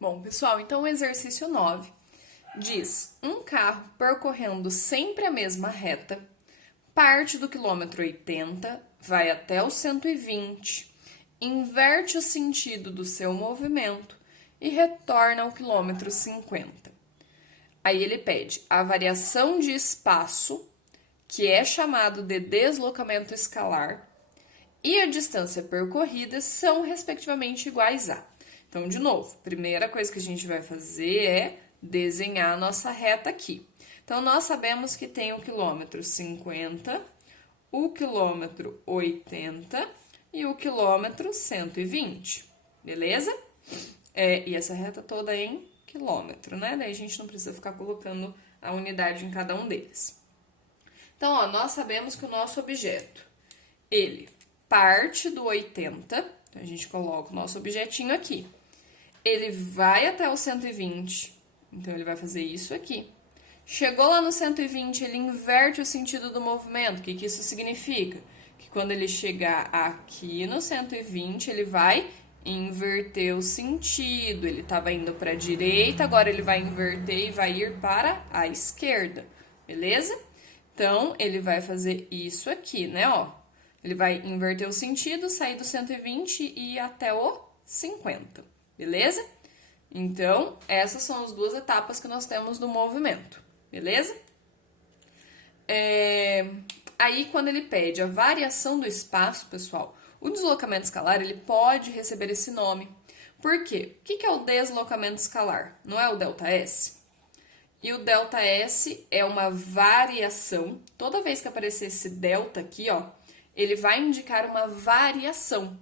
Bom, pessoal, então o exercício 9 diz: um carro percorrendo sempre a mesma reta, parte do quilômetro 80, vai até o 120, inverte o sentido do seu movimento e retorna ao quilômetro 50. Aí ele pede a variação de espaço, que é chamado de deslocamento escalar, e a distância percorrida são respectivamente iguais a. Então, de novo, primeira coisa que a gente vai fazer é desenhar a nossa reta aqui. Então, nós sabemos que tem o quilômetro 50, o quilômetro 80 e o quilômetro 120, beleza? E essa reta toda é em quilômetro, né? Daí a gente não precisa ficar colocando a unidade em cada um deles. Então, ó, nós sabemos que o nosso objeto, ele parte do 80, então a gente coloca o nosso objetinho aqui. Ele vai até o 120, então ele vai fazer isso aqui. Chegou lá no 120, ele inverte o sentido do movimento. O que isso significa? Que quando ele chegar aqui no 120, ele vai inverter o sentido. Ele estava indo para a direita, agora ele vai inverter e vai ir para a esquerda, beleza? Então, ele vai fazer isso aqui, né, ó. Ele vai inverter o sentido, sair do 120 e ir até o 50, beleza? Então, essas são as duas etapas que nós temos do movimento, beleza? Aí, quando ele pede a variação do espaço, pessoal, o deslocamento escalar, ele pode receber esse nome. Por quê? O que é o deslocamento escalar? Não é o ΔS? E o ΔS é uma variação. Toda vez que aparecer esse delta aqui, ó, ele vai indicar uma variação.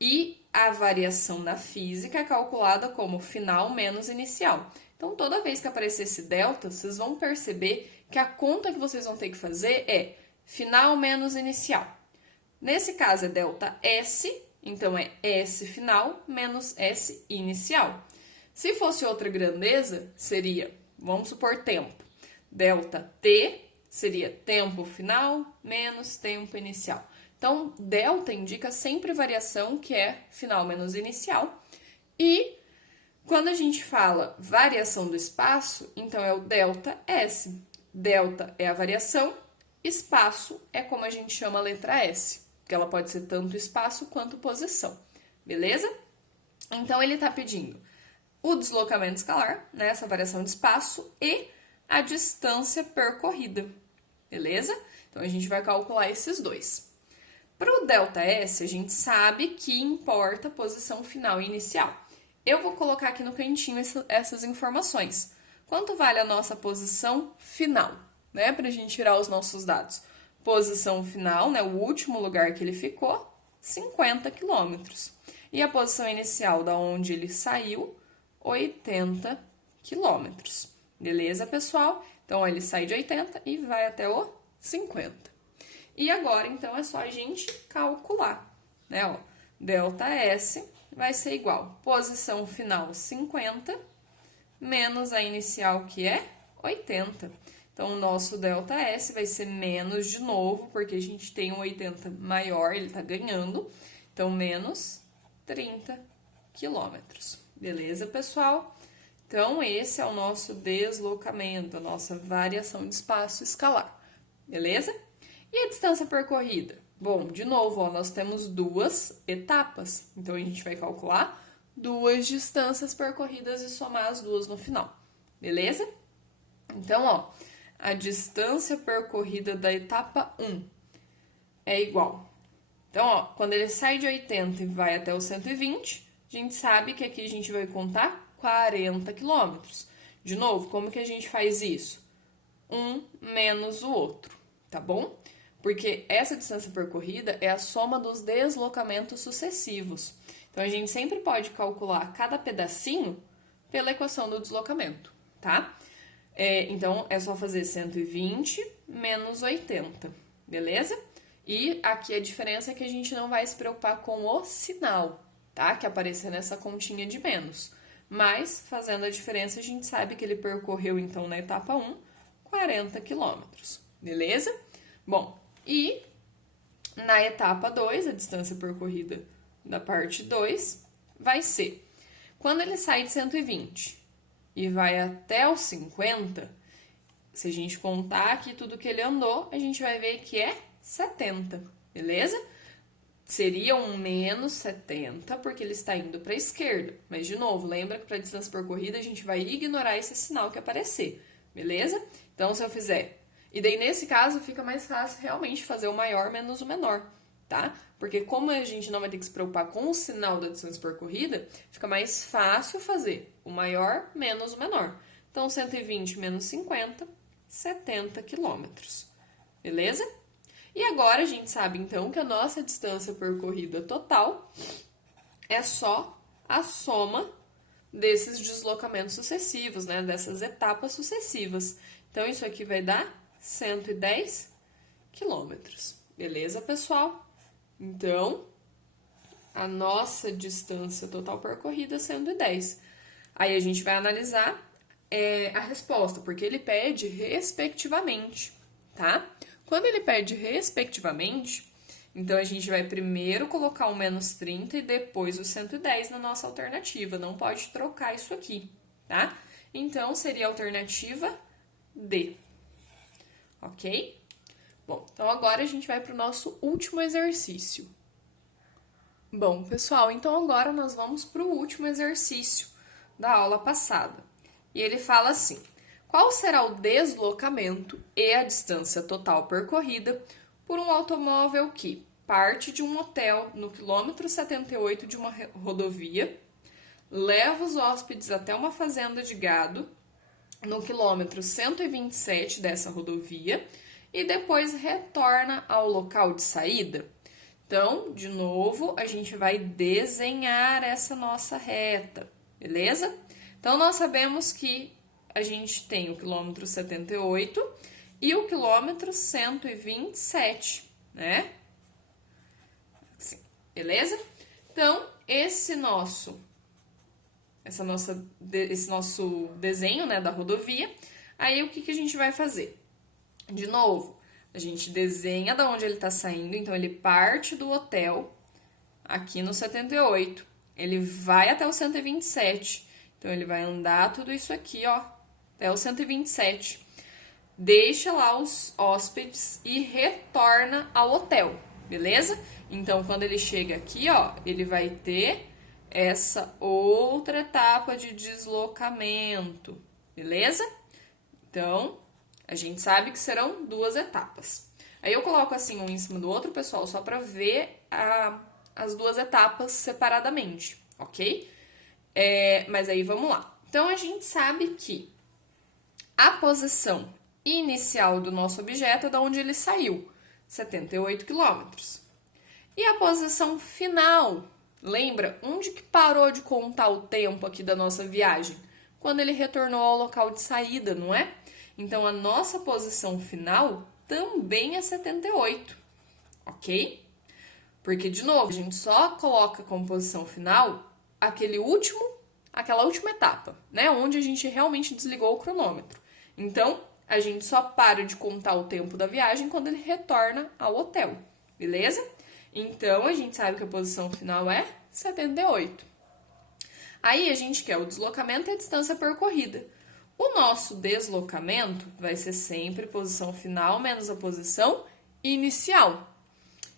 E a variação na física é calculada como final menos inicial. Então, toda vez que aparecer esse delta, vocês vão perceber que a conta que vocês vão ter que fazer é final menos inicial. Nesse caso é ΔS, então é S final menos S inicial. Se fosse outra grandeza, seria, vamos supor, tempo. ΔT seria tempo final menos tempo inicial. Então, delta indica sempre variação, que é final menos inicial. E quando a gente fala variação do espaço, então é o ΔS. Delta é a variação, espaço é como a gente chama a letra S, que ela pode ser tanto espaço quanto posição, beleza? Então, ele está pedindo o deslocamento escalar, né, essa variação de espaço, e a distância percorrida, beleza? Então, a gente vai calcular esses dois. Para o ΔS, a gente sabe que importa a posição final e inicial. Eu vou colocar aqui no cantinho essas informações. Quanto vale a nossa posição final, né? Para a gente tirar os nossos dados. Posição final, né? O último lugar que ele ficou, 50 quilômetros. E a posição inicial, da onde ele saiu, 80 quilômetros. Beleza, pessoal? Então, ele sai de 80 e vai até o 50. E agora, então, é só a gente calcular, né? Ó, ΔS vai ser igual posição final 50 menos a inicial, que é 80. Então, o nosso ΔS vai ser menos de novo, porque a gente tem um 80 maior, ele tá ganhando. Então, menos 30 quilômetros. Beleza, pessoal? Então, esse é o nosso deslocamento, a nossa variação de espaço escalar. Beleza? E a distância percorrida? Bom, de novo, ó, nós temos duas etapas. Então, a gente vai calcular duas distâncias percorridas e somar as duas no final. Beleza? Então, ó, a distância percorrida da etapa 1 é igual. Então, ó, quando ele sai de 80 e vai até o 120, a gente sabe que aqui a gente vai contar 40 quilômetros. De novo, como que a gente faz isso? Um menos o outro, tá bom? Porque essa distância percorrida é a soma dos deslocamentos sucessivos. Então, a gente sempre pode calcular cada pedacinho pela equação do deslocamento, tá? Então, é só fazer 120 menos 80, beleza? E aqui a diferença é que a gente não vai se preocupar com o sinal, tá? Que aparecer nessa continha de menos. Mas, fazendo a diferença, a gente sabe que ele percorreu, então, na etapa 1, 40 quilômetros, beleza? Bom, e na etapa 2, a distância percorrida da parte 2 vai ser Quando ele sai de 120 e vai até os 50, se a gente contar aqui tudo que ele andou, a gente vai ver que é 70, beleza? Seria um menos 70, porque ele está indo para a esquerda. Mas, de novo, lembra que para a distância percorrida a gente vai ignorar esse sinal que aparecer, beleza? Então, se eu fizer... E daí, nesse caso, fica mais fácil realmente fazer o maior menos o menor, tá? Porque como a gente não vai ter que se preocupar com o sinal da distância percorrida, fica mais fácil fazer o maior menos o menor. Então, 120 menos 50, 70 quilômetros, beleza? E agora a gente sabe, então, que a nossa distância percorrida total é só a soma desses deslocamentos sucessivos, né? Dessas etapas sucessivas. Então, isso aqui vai dar 110 quilômetros. Beleza, pessoal? Então, a nossa distância total percorrida é 110. Aí a gente vai analisar a resposta, porque ele pede respectivamente, tá? Quando ele pede respectivamente, então a gente vai primeiro colocar o menos 30 e depois o 110 na nossa alternativa. Não pode trocar isso aqui, tá? Então, seria a alternativa D. Ok? Bom, então agora a gente vai para o nosso último exercício. Bom, pessoal, então agora nós vamos para o último exercício da aula passada. E ele fala assim: qual será o deslocamento e a distância total percorrida por um automóvel que parte de um hotel no quilômetro 78 de uma rodovia, leva os hóspedes até uma fazenda de gado no quilômetro 127 dessa rodovia e depois retorna ao local de saída? Então, de novo, a gente vai desenhar essa nossa reta, beleza? Então, nós sabemos que a gente tem o quilômetro 78 e o quilômetro 127, né? Assim, beleza? Então, esse nosso desenho, né, da rodovia, aí o que a gente vai fazer? De novo, a gente desenha da onde ele está saindo, então ele parte do hotel aqui no 78, ele vai até o 127, então ele vai andar tudo isso aqui, ó, até o 127, deixa lá os hóspedes e retorna ao hotel, beleza? Então, quando ele chega aqui, ó, ele vai ter essa outra etapa de deslocamento, beleza? Então, a gente sabe que serão duas etapas. Aí eu coloco assim um em cima do outro, pessoal, só para ver as duas etapas separadamente, ok? Mas aí vamos lá. Então, a gente sabe que a posição inicial do nosso objeto é da onde ele saiu, 78 quilômetros. E a posição final, lembra? Onde que parou de contar o tempo aqui da nossa viagem? Quando ele retornou ao local de saída, não é? Então, a nossa posição final também é 78, ok? Porque, de novo, a gente só coloca como posição final aquela última etapa, né? Onde a gente realmente desligou o cronômetro. Então, a gente só para de contar o tempo da viagem quando ele retorna ao hotel, beleza? Então, a gente sabe que a posição final é 78. Aí, a gente quer o deslocamento e a distância percorrida. O nosso deslocamento vai ser sempre posição final menos a posição inicial.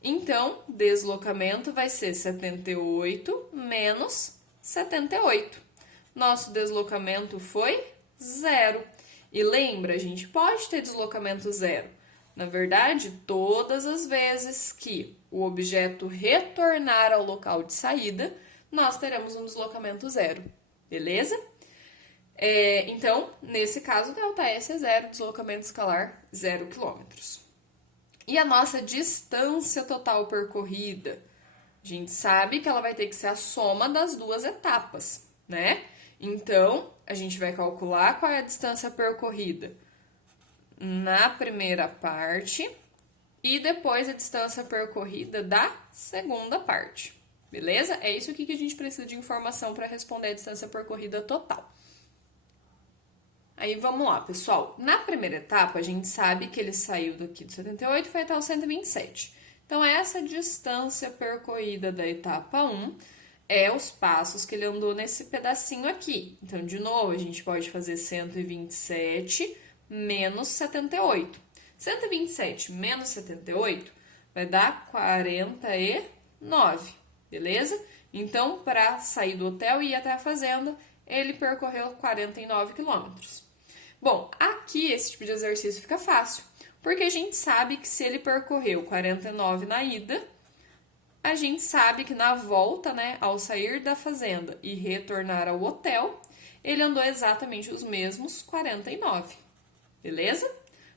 Então, deslocamento vai ser 78 menos 78. Nosso deslocamento foi 0. E lembra, a gente pode ter deslocamento 0. Na verdade, todas as vezes que o objeto retornar ao local de saída, nós teremos um deslocamento 0. Beleza? Então, nesse caso, ΔS é 0, deslocamento escalar 0 km. E a nossa distância total percorrida? A gente sabe que ela vai ter que ser a soma das duas etapas, né? Então, a gente vai calcular qual é a distância percorrida na primeira parte e depois a distância percorrida da segunda parte, beleza? É isso aqui que a gente precisa de informação para responder a distância percorrida total. Aí vamos lá, pessoal. Na primeira etapa, a gente sabe que ele saiu daqui do 78 e foi até o 127. Então, essa distância percorrida da etapa 1 é os passos que ele andou nesse pedacinho aqui. Então, de novo, a gente pode fazer 127 menos 78. 127 menos 78 vai dar 49, beleza? Então, para sair do hotel e ir até a fazenda, ele percorreu 49 quilômetros. Bom, aqui esse tipo de exercício fica fácil, porque a gente sabe que se ele percorreu 49 na ida, a gente sabe que na volta, né, ao sair da fazenda e retornar ao hotel, ele andou exatamente os mesmos 49, beleza?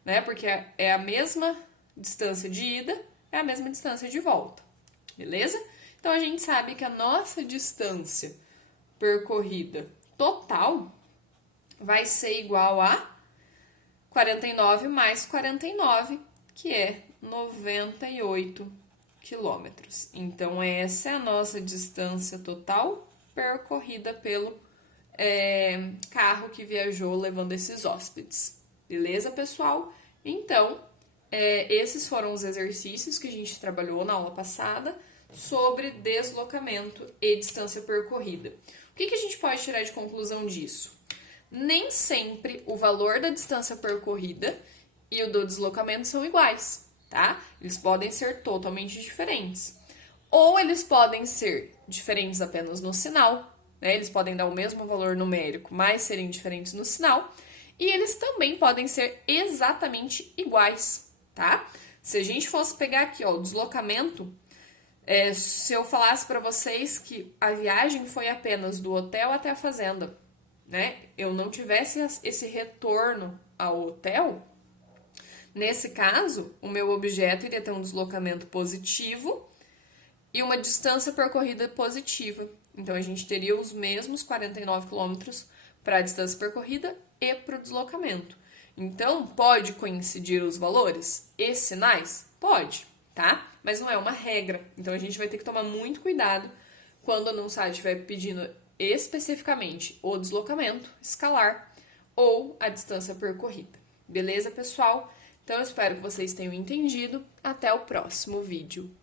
Né? Porque é a mesma distância de ida, é a mesma distância de volta, beleza? Então, a gente sabe que a nossa distância percorrida total vai ser igual a 49 mais 49, que é 98 quilômetros. Então, essa é a nossa distância total percorrida pelo carro que viajou levando esses hóspedes. Beleza, pessoal? Então, esses foram os exercícios que a gente trabalhou na aula passada sobre deslocamento e distância percorrida. O que a gente pode tirar de conclusão disso? Nem sempre o valor da distância percorrida e o do deslocamento são iguais, tá? Eles podem ser totalmente diferentes. Ou eles podem ser diferentes apenas no sinal, né? Eles podem dar o mesmo valor numérico, mas serem diferentes no sinal. E eles também podem ser exatamente iguais, tá? Se a gente fosse pegar aqui, ó, o deslocamento, se eu falasse para vocês que a viagem foi apenas do hotel até a fazenda, né? Eu não tivesse esse retorno ao hotel, nesse caso, o meu objeto iria ter um deslocamento positivo e uma distância percorrida positiva. Então, a gente teria os mesmos 49 quilômetros para a distância percorrida e para o deslocamento. Então, pode coincidir os valores e sinais? Pode, tá? Mas não é uma regra. Então, a gente vai ter que tomar muito cuidado quando o anunciante estiver pedindo especificamente o deslocamento escalar ou a distância percorrida. Beleza, pessoal? Então, eu espero que vocês tenham entendido. Até o próximo vídeo.